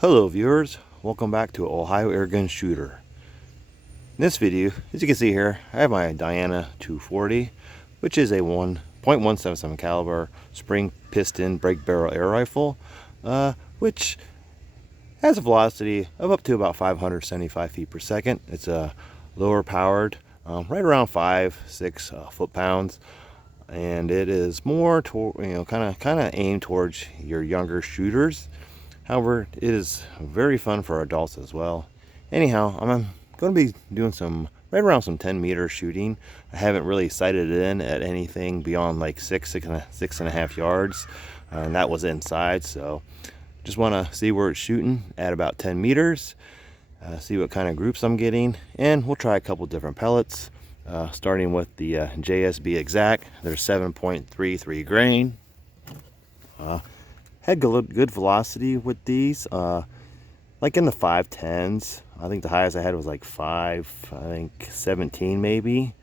Hello viewers, welcome back to Ohio Airgun Shooter. In this video, as you can see here, I have my Diana 240, which is a 1.177 caliber spring piston break barrel air rifle, which has a velocity of up to about 575 feet per second. It's a lower powered, right around 5-6 foot-pounds, and it is more kind of aimed towards your younger shooters. However, it is very fun for adults as well. Anyhow, I'm going to be doing right around some 10-meter shooting. I haven't really sighted it in at anything beyond like six and a half yards, and that was inside. So just want to see where it's shooting at about 10 meters, see what kind of groups I'm getting, and we'll try a couple different pellets, starting with the JSB Exact. They're 7.33 grain. Had good velocity with these, like in the 510s. I think the highest I had was like 17 maybe.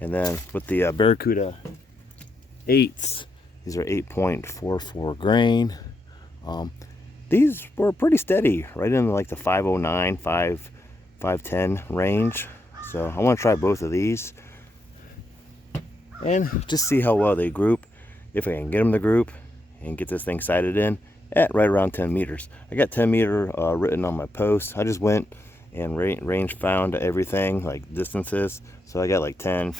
And then with the Baracuda 8s, these are 8.44 grain. These were pretty steady, right in like the 509, 510 range. So I want to try both of these and just see how well they group, if I can get them to group and get this thing sighted in at right around 10 meters. I got 10 meter written on my post. I just went and range found everything, like distances. So I got like 10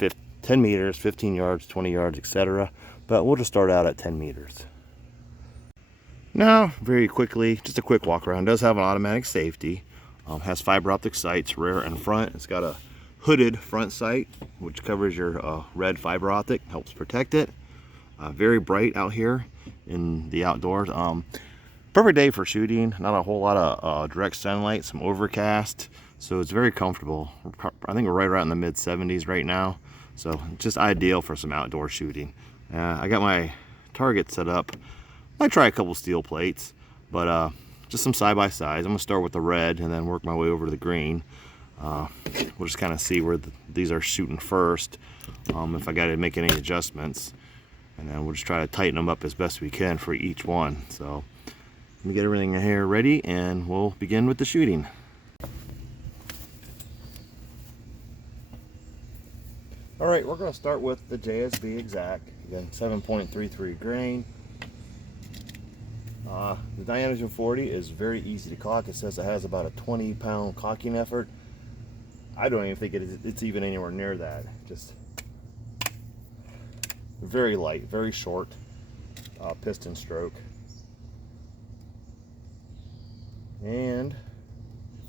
meters, 15 yards, 20 yards, etc. But we'll just start out at 10 meters. Now, very quickly, just a quick walk around. It does have an automatic safety. Has fiber optic sights, rear and front. It's got a hooded front sight, which covers your red fiber optic, helps protect it. Very bright out here in the outdoors. Perfect day for shooting. Not a whole lot of direct sunlight, some overcast, so it's very comfortable. I think we're right around in the mid 70s right now, so just ideal for some outdoor shooting. I got my target set up. Might try a couple steel plates, but just some side-by-sides. I'm gonna start with the red and then work my way over to the green. We'll just kind of see where these are shooting first, if I got to make any adjustments. And then we'll just try to tighten them up as best we can for each one. So let me get everything here ready and we'll begin with the shooting. All right, we're going to start with the JSB Exact. Again, 7.33 grain. The Diana 240 is very easy to cock. It says it has about a 20-pound cocking effort. I don't even think it's even anywhere near that. Just very light, very short piston stroke. And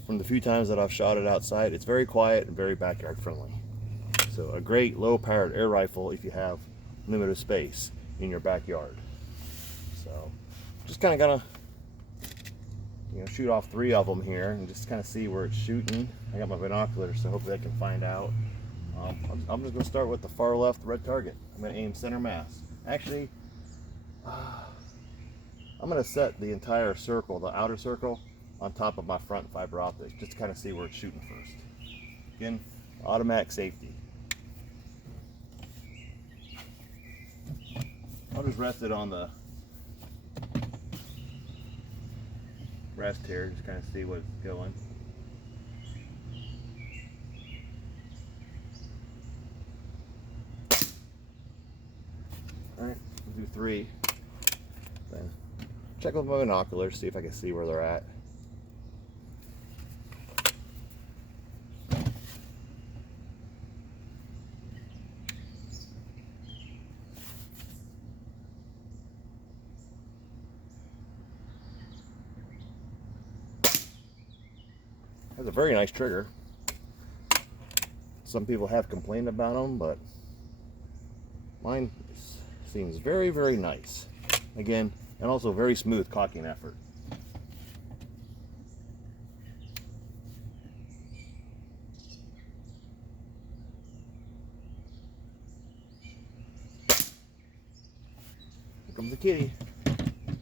from the few times that I've shot it outside, it's very quiet and very backyard friendly. So a great low-powered air rifle if you have limited space in your backyard. So just kind of gonna shoot off 3 of them here and just kind of see where it's shooting. I got my binoculars, so hopefully I can find out. I'm just going to start with the far left red target. I'm going to aim center mass. Actually, I'm going to set the entire circle, the outer circle, on top of my front fiber optic, just to kind of see where it's shooting first. Again, automatic safety. I'll just rest it on the rest here, just kind of see what's going. Alright, we'll do 3. Then check with my binoculars, see if I can see where they're at. That's a very nice trigger. Some people have complained about them, but mine seems very, very nice. Again, and also very smooth cocking effort. Here comes the kitty.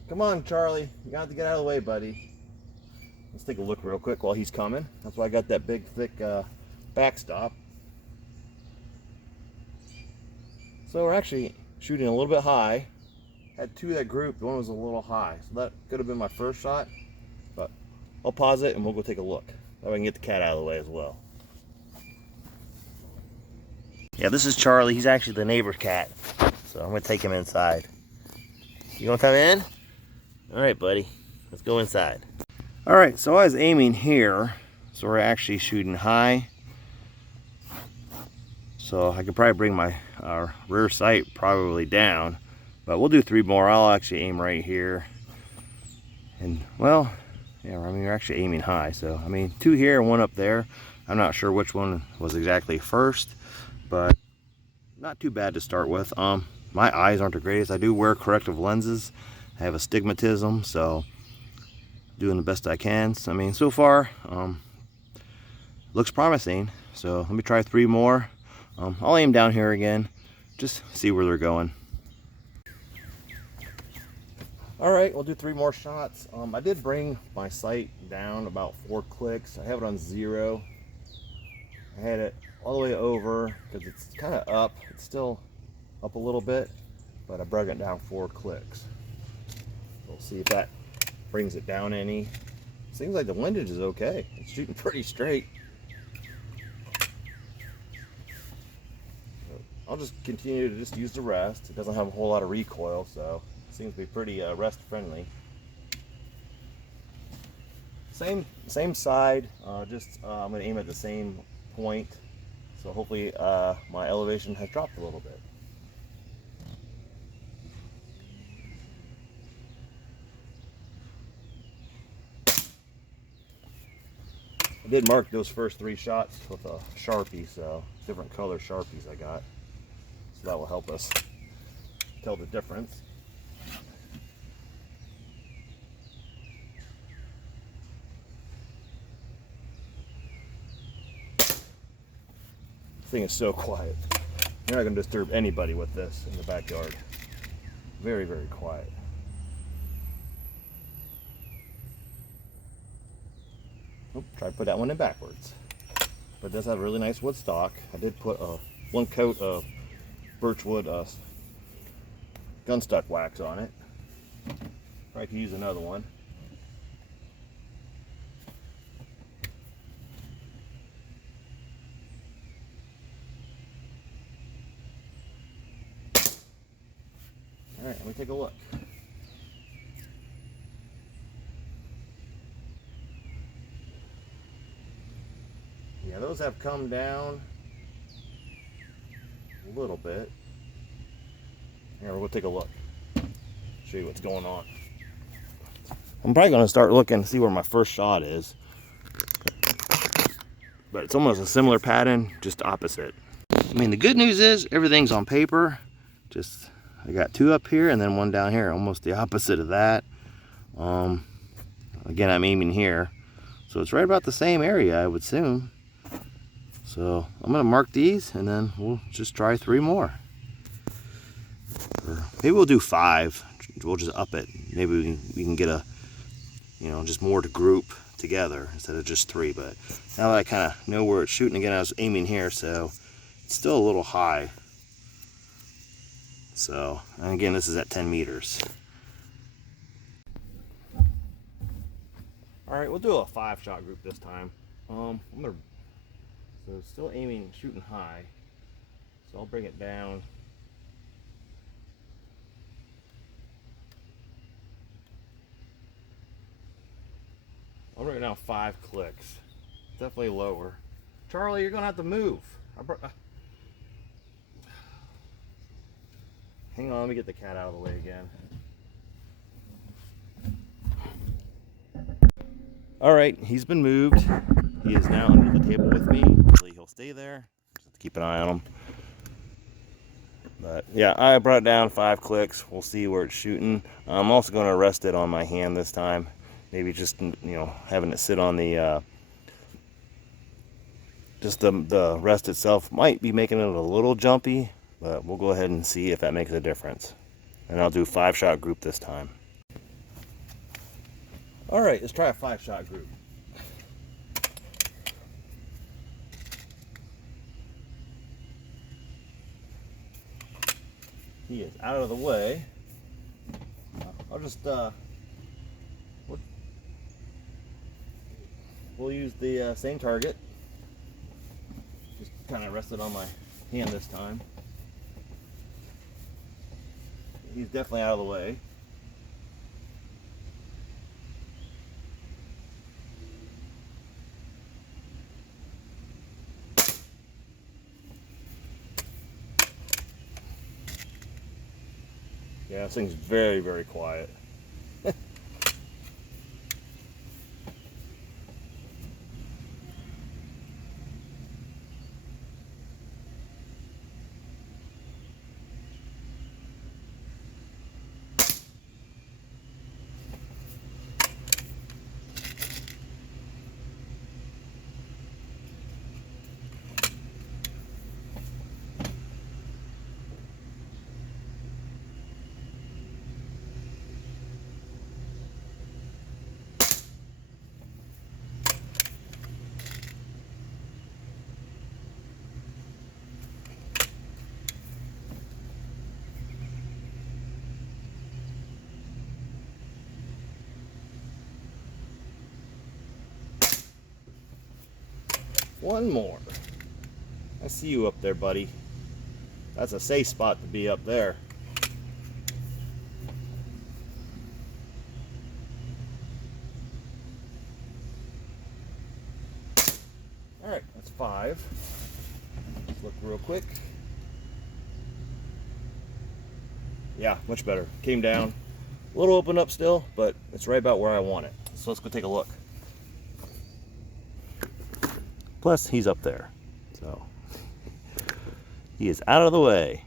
Come on, Charlie. You got to get out of the way, buddy. Let's take a look real quick while he's coming. That's why I got that big, thick backstop. So we're actually shooting a little bit high. Had 2 that grouped, one was a little high. So that could have been my first shot, but I'll pause it and we'll go take a look. That way I can get the cat out of the way as well. Yeah, this is Charlie. He's actually the neighbor's cat. So I'm gonna take him inside. You wanna come in? All right, buddy. Let's go inside. All right, so I was aiming here. So we're actually shooting high. So I could probably bring my rear sight probably down, but we'll do 3 more. I'll actually aim right here. And well, yeah, I mean, you're actually aiming high. So, I mean, 2 here and 1 up there. I'm not sure which one was exactly first, but not too bad to start with. My eyes aren't the greatest. I do wear corrective lenses. I have astigmatism, so doing the best I can. So, I mean, so far, looks promising. So let me try 3 more. I'll aim down here again, just see where they're going. All right, we'll do 3 more shots. I did bring my sight down about 4 clicks. I have it on 0. I had it all the way over because it's kind of up. It's still up a little bit, but I brought it down 4 clicks. We'll see if that brings it down any. Seems like the windage is okay. It's shooting pretty straight. I'll just continue to just use the rest. It doesn't have a whole lot of recoil, so it seems to be pretty rest friendly. Same side. I'm going to aim at the same point, so hopefully my elevation has dropped a little bit. I did mark those first 3 shots with a Sharpie, so different color Sharpies I got. So that will help us tell the difference. This thing is so quiet. You're not going to disturb anybody with this in the backyard. Very, very quiet. Oop, try to put that one in backwards. But it does have a really nice wood stock. I did put 1 coat of birchwood gun stuck wax on it. Probably could use another one. All right, let me take a look. Yeah, those have come down a little bit. Here, we'll take a look. Show you what's going on. I'm probably going to start looking to see where my first shot is. But it's almost a similar pattern, just opposite. I mean, the good news is everything's on paper. Just, I got 2 up here and then 1 down here, almost the opposite of that. Again, I'm aiming here. So it's right about the same area, I would assume. So I'm going to mark these and then we'll just try 3 more. Or maybe we'll do 5. We'll just up it. Maybe we can get just more to group together instead of just 3. But now that I kind of know where it's shooting, again, I was aiming here, so it's still a little high. So, and again, this is at 10 meters. All right, we'll do a 5-shot group this time. So still aiming, shooting high. So I'll bring it down. I'll bring it down 5 clicks. Definitely lower. Charlie, you're gonna have to move. Hang on, let me get the cat out of the way again. All right, he's been moved. He is now under the table with me. Hopefully he'll stay there. Just keep an eye on him. But yeah, I brought it down 5 clicks. We'll see where it's shooting. I'm also going to rest it on my hand this time. Maybe just having it sit on the the rest itself might be making it a little jumpy, but we'll go ahead and see if that makes a difference. And I'll do 5-shot group this time. All right, let's try a 5-shot group. He is out of the way. I'll just we'll use the same target. Just kind of rested on my hand this time. He's definitely out of the way. Yeah, this thing's very, very quiet. One more. I see you up there, buddy. That's a safe spot to be up there. All right, that's 5. Let's look real quick. Yeah, much better. Came down. A little open up still, but it's right about where I want it. So let's go take a look. Plus, he's up there. So, he is out of the way.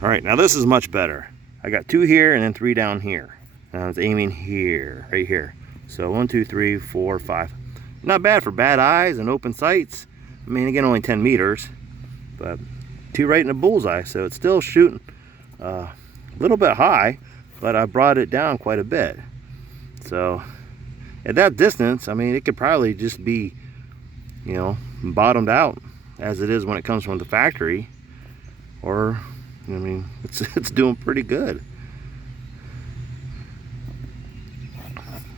All right, now this is much better. I got 2 here and then 3 down here. And I was aiming here, right here. So 1, 2, 3, 4, 5. Not bad for bad eyes and open sights. I mean, again, only 10 meters, but 2 right in the bullseye. So it's still shooting a little bit high, but I brought it down quite a bit. So at that distance, I mean, it could probably just be, you know, bottomed out as it is when it comes from the factory, or I mean, it's doing pretty good.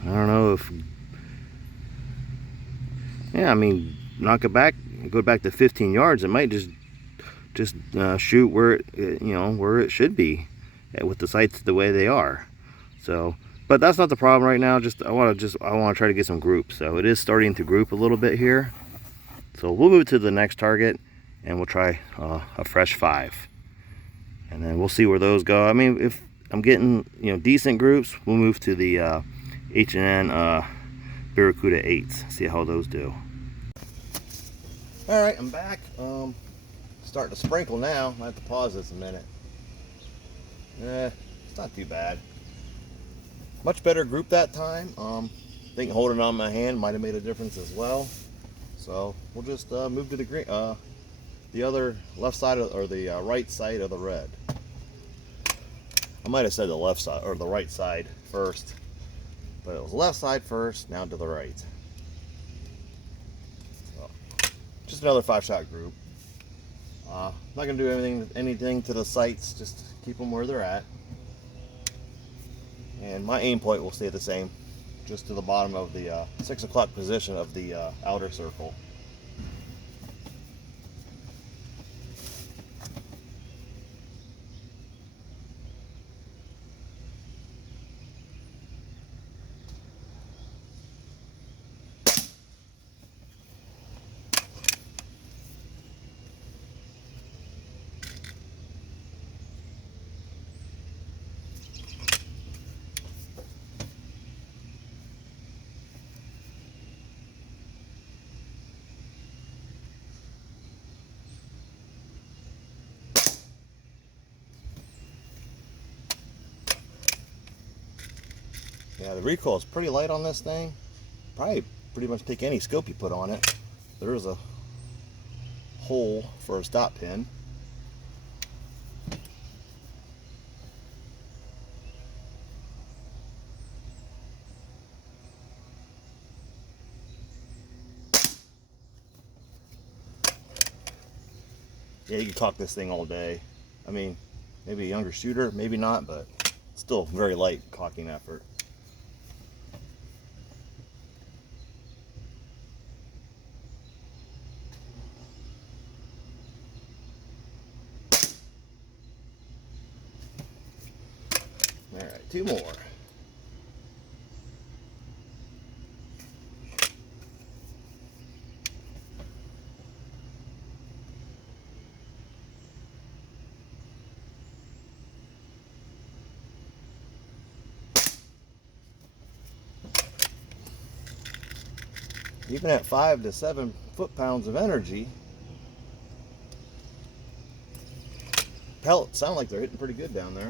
I don't know if, yeah, I mean, knock it back, go back to 15 yards, it might just shoot where it, you know, where it should be with the sights the way they are. So, but that's not the problem right now. I want to try to get some groups. So it is starting to group a little bit here. So we'll move to the next target and we'll try a fresh 5. And then we'll see where those go. I mean, if I'm getting, you know, decent groups, we'll move to the H&N Baracuda 8s. See how those do. All right, I'm back. Starting to sprinkle now. I have to pause this a minute. It's not too bad. Much better group that time. I think holding on my hand might have made a difference as well. So we'll just move to the green, the other left side of, or the right side of the red. I might have said the left side or the right side first, but it was left side first, now to the right. So, just another 5-shot group. Not gonna do anything to the sights, just keep them where they're at. And my aim point will stay the same, just to the bottom of the 6 o'clock position of the outer circle. Yeah, the recoil is pretty light on this thing. Probably pretty much take any scope you put on it. There is a hole for a stop pin. Yeah, you can cock this thing all day. I mean, maybe a younger shooter, maybe not, but still very light cocking effort. Alright, 2 more. Even at 5 to 7 foot-pounds of energy, pellets sound like they're hitting pretty good down there.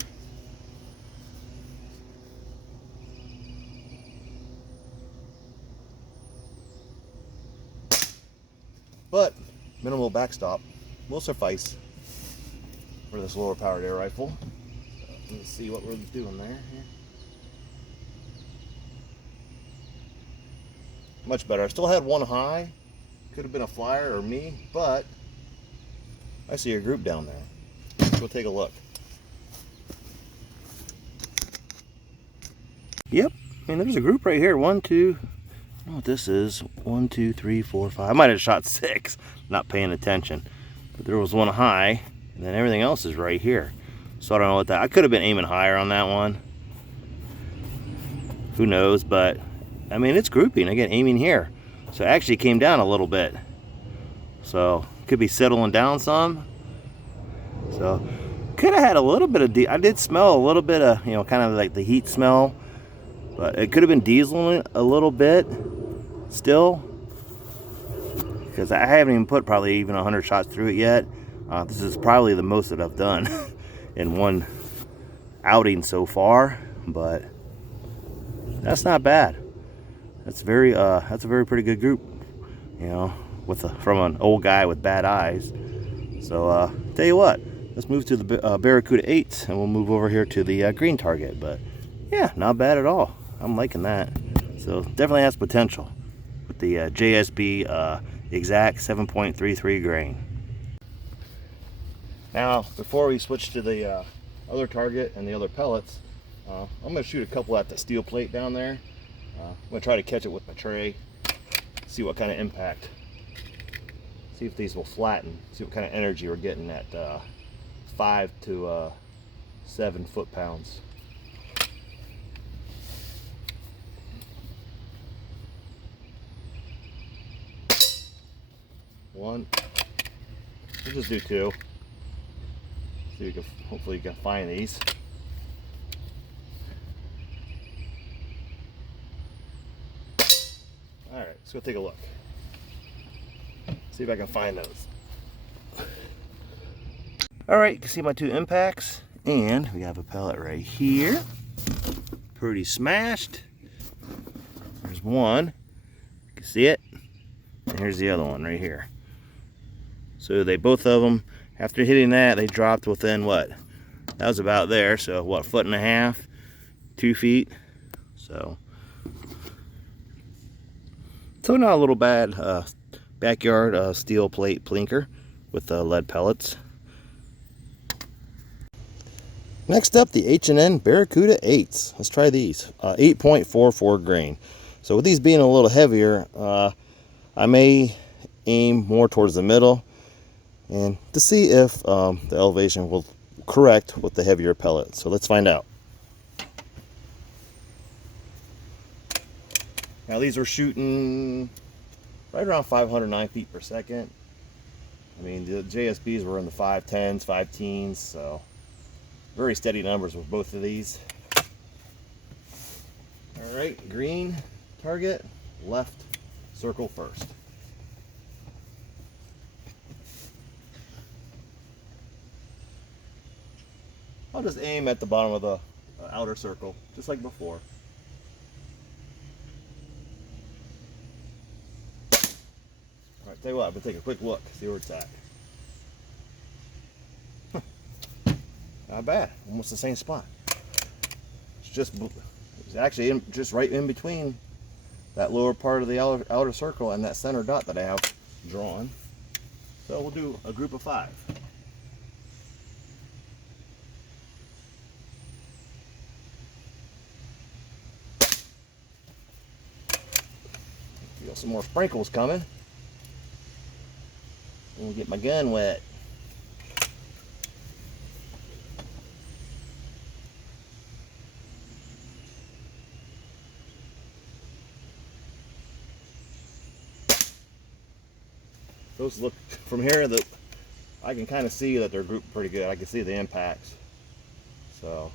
But minimal backstop will suffice for this lower powered air rifle. So let's see what we're doing there. Much better. I still had one high. Could have been a flyer or me, but I see a group down there. Let's go take a look. Yep, I mean there's a group right here. 1, 2. I don't know what this is. 1, 2, 3, 4, 5. I might have shot 6, not paying attention. But there was one high, and then everything else is right here. So I don't know what that. I could have been aiming higher on that one. Who knows? But I mean, it's grouping. Again, aiming here. So it actually came down a little bit. So could be settling down some. So could have had a little bit of, I did smell a little bit of, you know, kind of like the heat smell. But it could have been dieseling a little bit still. Because I haven't even put probably even 100 shots through it yet. This is probably the most that I've done in one outing so far. But that's not bad. That's a very pretty good group, you know, from an old guy with bad eyes. So tell you what, let's move to the Baracuda 8s, and we'll move over here to the green target. But yeah, not bad at all. I'm liking that. So definitely has potential with the JSB exact 7.33 grain. Now, before we switch to the other target and the other pellets, I'm going to shoot a couple at the steel plate down there. I'm going to try to catch it with my tray, see what kind of impact, see if these will flatten, see what kind of energy we're getting at 5 to 7 foot-pounds. One. We'll just do 2. See if we can, hopefully you can find these. Alright, let's go take a look. See if I can find those. Alright, you can see my 2 impacts. And we have a pellet right here. Pretty smashed. There's one. You can see it. And here's the other one right here. So both of them, after hitting that, they dropped within what? That was about there. So what, 1.5 feet, 2 feet. So not a little bad backyard steel plate plinker with lead pellets. Next up, the H&N Baracuda 8s. Let's try these. 8.44 grain. So with these being a little heavier, I may aim more towards the middle and to see if the elevation will correct with the heavier pellet. So let's find out. Now these are shooting right around 509 feet per second. I mean, the JSBs were in the 510s, 5-teens, so very steady numbers with both of these. All right, green target, left circle first. I'll just aim at the bottom of the outer circle, just like before. All right, tell you what, I'm gonna take a quick look, see where it's at. Not bad, almost the same spot. It's actually just right in between that lower part of the outer circle and that center dot that I have drawn. So we'll do a group of 5. Got some more sprinkles coming. We'll get my gun wet. those look from here. That I can kind of see that they're grouped pretty good. I can see the impacts. So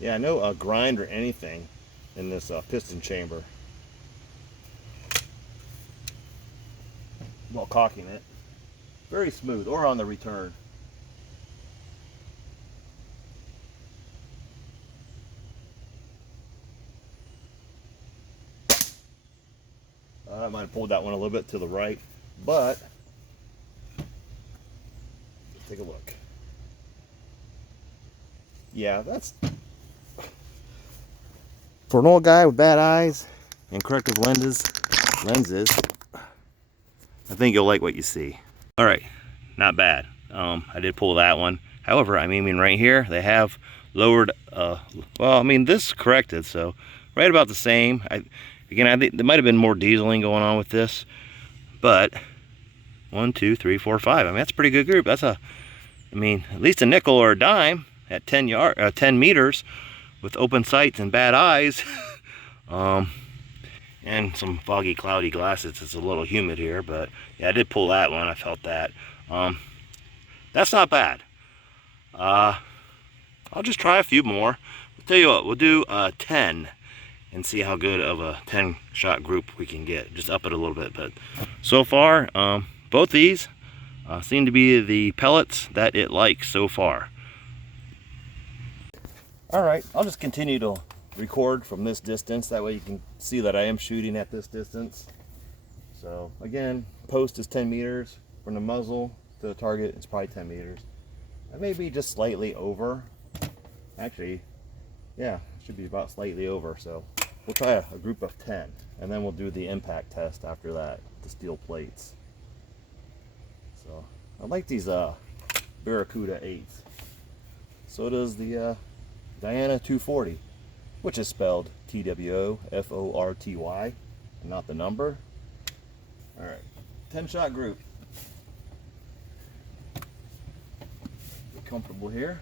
yeah, no grind or anything in this piston chamber while caulking it. Very smooth, or on the return. I might have pulled that one a little bit to the right, but let's take a look. Yeah, that's for an old guy with bad eyes and corrective lenses. I think you'll like what you see. All right, not bad. I did pull that one. However, I mean right here, they have lowered, well, I mean, this is corrected, so right about the same. Again, I think there might have been more dieseling going on with this, but 1, 2, 3, 4, 5. I mean, that's a pretty good group. That's I mean, at least a nickel or a dime at 10 meters with open sights and bad eyes. And some foggy, cloudy glasses. It's a little humid here, but yeah, I did pull that one. I felt that. That's not bad. I'll just try a few more. I'll tell you what, we'll do 10 and see how good of a 10 shot group we can get. Just up it a little bit. But so far, both these seem to be the pellets that it likes so far. All right, I'll just continue to record from this distance. That way you can see that I am shooting at this distance. So again, post is 10 meters. From the muzzle to the target, it's probably 10 meters. I may be just slightly over. Actually, yeah, it should be about slightly over. So we'll try a group of 10, and then we'll do the impact test after that, the steel plates. So I like these Baracuda 8s. So does the Diana 240, which is spelled TWOFORTY, and not the number. All right, 10 shot group. Get comfortable here.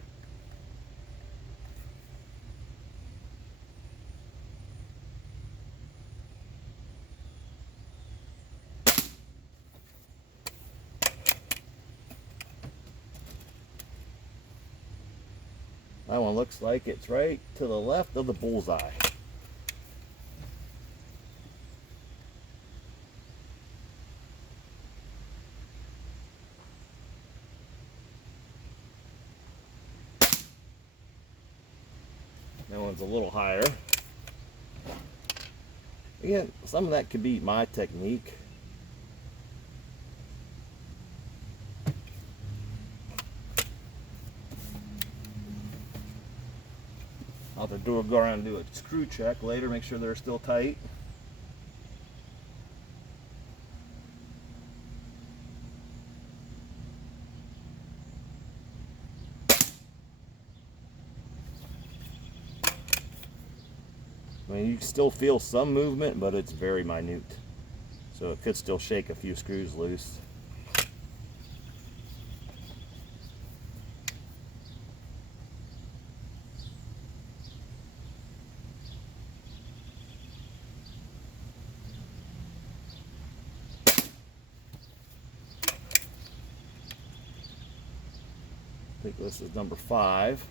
That one looks like it's right to the left of the bullseye. That one's a little higher. Again, some of that could be my technique. I'll have to go around and do a screw check later, make sure they're still tight. I mean, you can still feel some movement, but it's very minute. So it could still shake a few screws loose. I think this is number 5.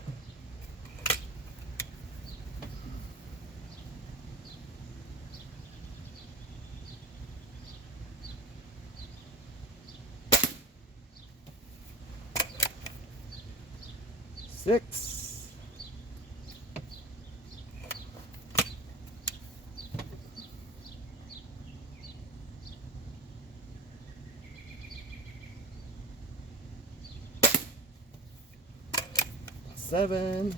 Six. Seven.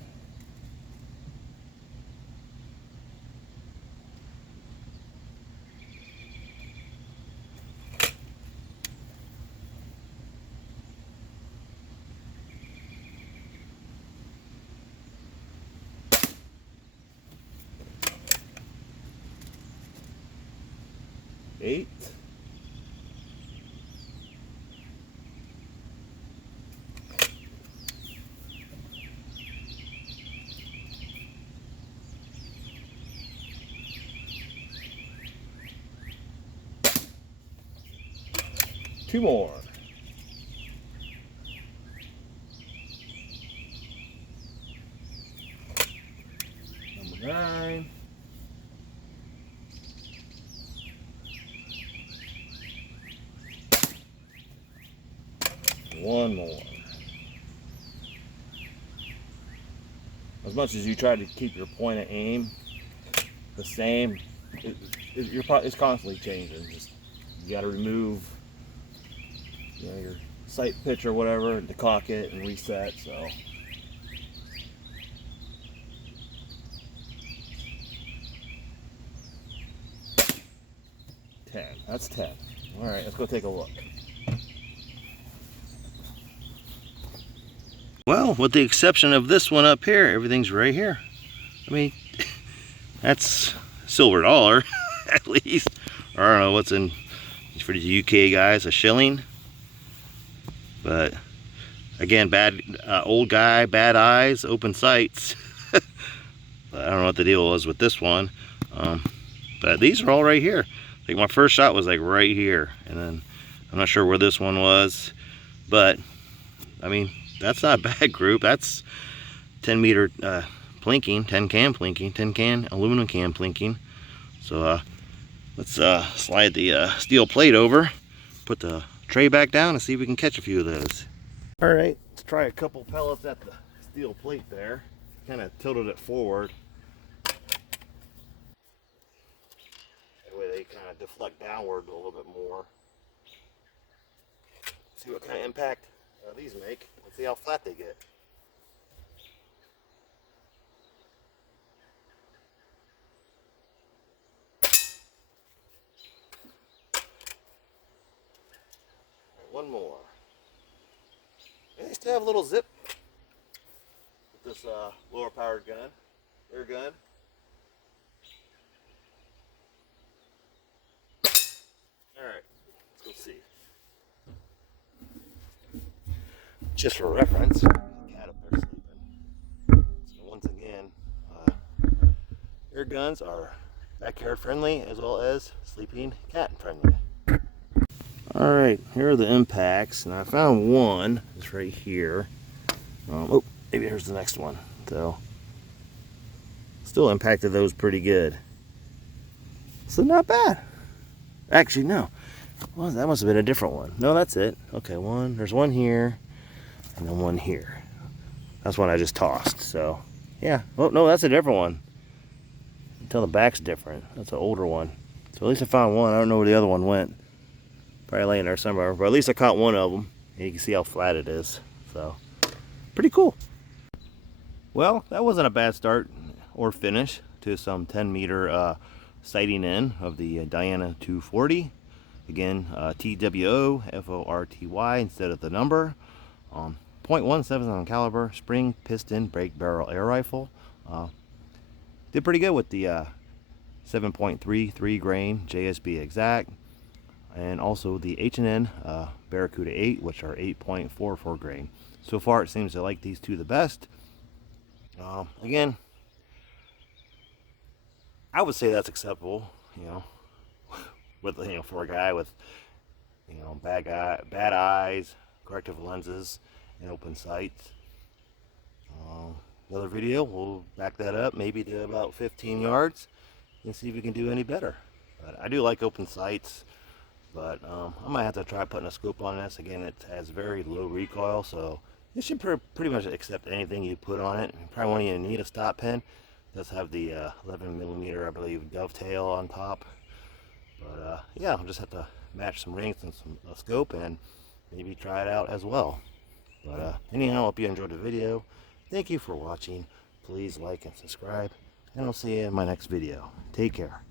8. Two more. Number 9. One more. As much as you try to keep your point of aim the same, it's constantly changing. Just you got to remove, you know, your sight pitch or whatever to cock it and reset. So. That's 10. All right, let's go take a look. Well, with the exception of this one up here, everything's right here. I mean, that's silver dollar, at least. Or I don't know what's in, for the UK guys, a shilling. But again, bad old guy, bad eyes, open sights. I don't know what the deal was with this one. But these are all right here. I think my first shot was like right here, and then I'm not sure where this one was, but I mean, that's not a bad group. That's 10 meter plinking, 10 can plinking, 10 can aluminum can plinking. So let's slide the steel plate over, put the tray back down, and see if we can catch a few of those. All right, let's try a couple pellets at the steel plate there. Kind of tilted it forward. That way they kind of deflect downward a little bit more. See what kind of impact these make. Let's see how flat they get. One more. And they still have a little zip with this lower powered gun, air gun. Alright, let's go see. Just for reference, there's a cat up there sleeping. So once again, air guns are backyard friendly as well as sleeping cat friendly. Alright, here are the impacts, and I found one. It's right here. Oh, maybe here's the next one. So, still impacted those pretty good. So not bad. Actually, no. Well, that must have been a different one. No, that's it. Okay, there's one here, and then one here. That's one I just tossed, so, yeah. Oh, no, that's a different one. You can tell the back's different. That's an older one. So at least I found one. I don't know where the other one went. Probably laying there somewhere, but at least I caught one of them, and you can see how flat it is. So, pretty cool. Well, that wasn't a bad start or finish to some 10 meter sighting in of the Diana 240. Again, TWO FORTY instead of the number. .177 caliber spring piston brake barrel air rifle. Did pretty good with the 7.33 grain JSB exact. And also the H&N Baracuda 8, which are 8.44 grain. So far, it seems to like these two the best. Again, I would say that's acceptable, you know, with for a guy with bad eyes, corrective lenses, and open sights. Another video, we'll back that up, maybe to about 15 yards, and see if we can do any better. But I do like open sights. But I might have to try putting a scope on this. Again, it has very low recoil, so it should pretty much accept anything you put on it. You probably won't even need a stop pin. It does have the 11mm, I believe, dovetail on top. But yeah, I'll just have to match some rings and a scope and maybe try it out as well. But anyhow, I hope you enjoyed the video. Thank you for watching. Please like and subscribe, and I'll see you in my next video. Take care.